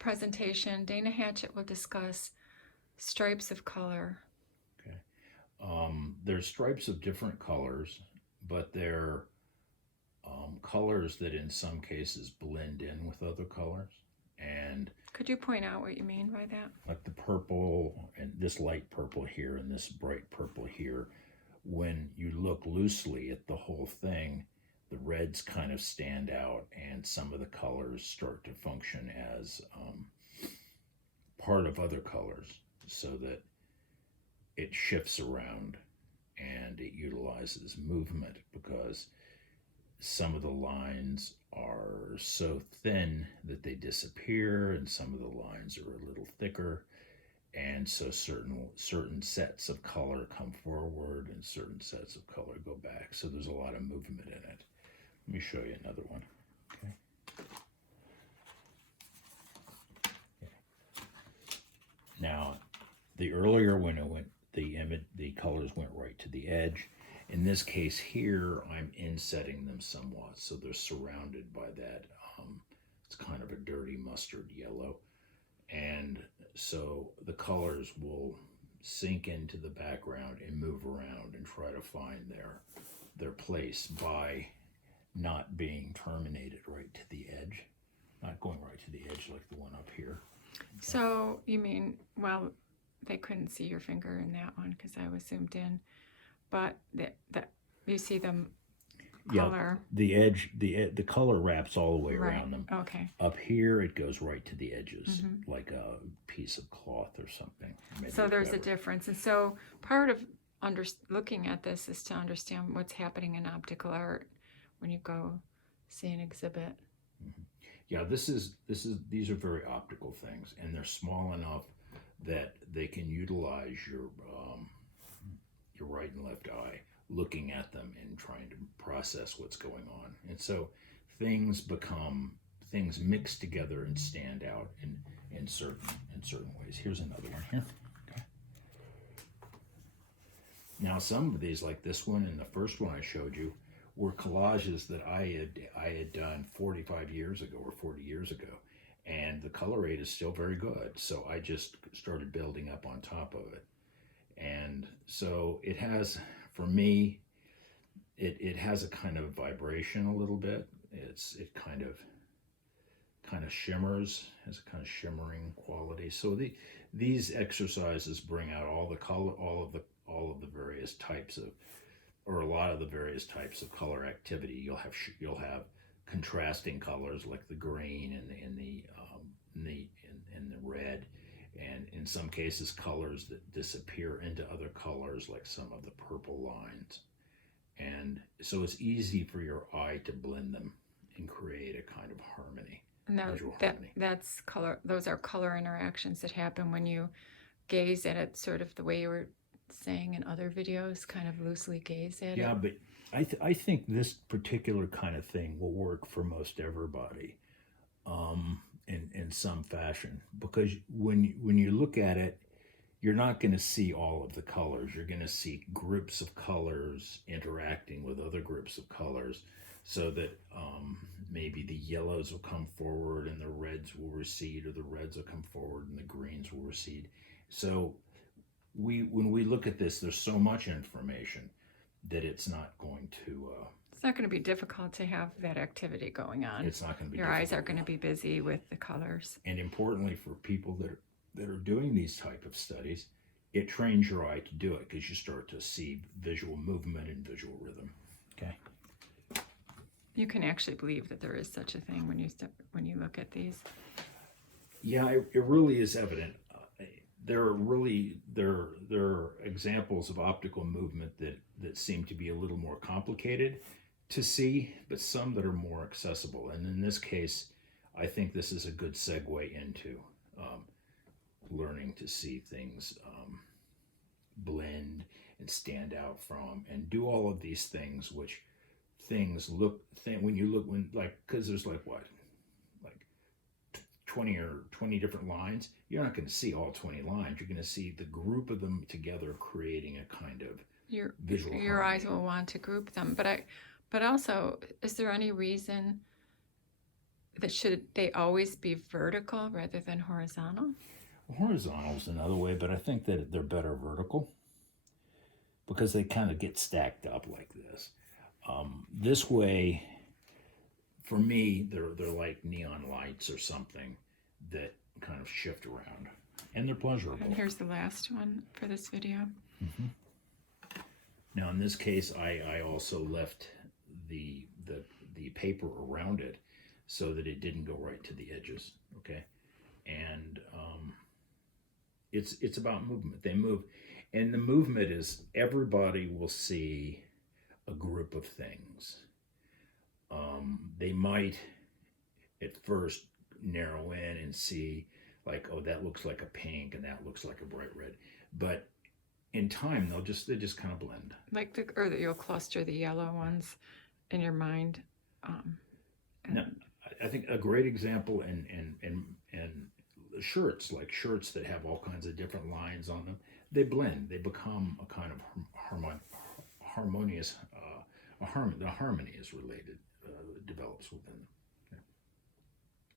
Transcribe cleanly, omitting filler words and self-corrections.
presentation, Dana Hatchett will discuss stripes of color. Okay. There's stripes of different colors, but they're colors that in some cases blend in with other colors. And Could you point out what you mean by that? like the purple and this light purple here and this bright purple here, when you look loosely at the whole thing, the reds kind of stand out, and some of the colors start to function as part of other colors so that it shifts around and it utilizes movement because some of the lines are so thin that they disappear and some of the lines are a little thicker, and so certain sets of color come forward and certain sets of color go back, so there's a lot of movement in it. Let me show you another one. Okay. Now, the earlier when it went, the colors went right to the edge. In this case here, I'm insetting them somewhat, so they're surrounded by that. It's kind of a dirty mustard yellow, and so the colors will sink into the background and move around and try to find their place by not being terminated right to the edge, not going right to the edge like the one up here. So you mean, well, they couldn't see your finger in that one because I was zoomed in, but you see them color. Yeah, the edge, the color wraps all the way Right. around them. Okay. Up here, it goes right to the edges, like a piece of cloth or something. Maybe So there's a fabric. difference. And so part of looking at this is to understand what's happening in optical art when you go see an exhibit. Yeah, these are very optical things, and they're small enough that they can utilize your right and left eye looking at them and trying to process what's going on. And so things mix together and stand out in certain ways. Here's another one here. Okay. Now some of these, like this one and the first one I showed you, were collages that I had done 45 years ago or 40 years ago, and the color rate is still very good. So I just started building up on top of it, and so it has, for me, it has a kind of vibration a little bit. It kind of shimmers, has a kind of shimmering quality. So these exercises bring out all the color, all of the various types of, or a lot of the various types of color activity. You'll have contrasting colors like the green and the red, and in some cases colors that disappear into other colors like some of the purple lines. And so it's easy for your eye to blend them and create a kind of harmony. Now that's color. Those are color interactions that happen when you gaze at it, sort of the way you were saying in other videos, kind of loosely gaze at it. Yeah, but I think this particular kind of thing will work for most everybody, in some fashion, because when you look at it, you're not going to see all of the colors. You're going to see groups of colors interacting with other groups of colors, so that maybe the yellows will come forward and the reds will recede, or the reds will come forward and the greens will recede. So when we look at this, there's so much information that it's not going to. It's not going to be difficult to have that activity going on. It's not going to be. Your eyes are going to be busy with the colors. And importantly, for people that are doing these type of studies, it trains your eye to do it because you start to see visual movement and visual rhythm. Okay. You can actually believe that there is such a thing when you look at these. Yeah, it really is evident. There are examples of optical movement that seem to be a little more complicated to see, but some that are more accessible. And in this case, I think this is a good segue into learning to see things blend and stand out from, and do all of these things, which because there's like 20 different lines. You're not going to see all 20 lines. You're going to see the group of them together, creating a kind of visual your harmony. eyes will want to group them. But also, is there any reason that should they always be vertical rather than horizontal? Horizontal is another way, but I think that they're better vertical because they kind of get stacked up like this. This way, for me, they're like neon lights or something that kind of shift around, and they're pleasurable. And here's the last one for this video. Mm-hmm. Now, in this case, I also left the paper around it so that it didn't go right to the edges. Okay, and it's about movement. They move, and the movement is everybody will see a group of things. They might at first narrow in and see like, oh, that looks like a pink and that looks like a bright red, but in time they just kind of blend. Like or that you'll cluster the yellow ones in your mind. Now, I think a great example and shirts, like shirts that have all kinds of different lines on them, they blend. They become a kind of harmonious. The harmony is related, develops within them.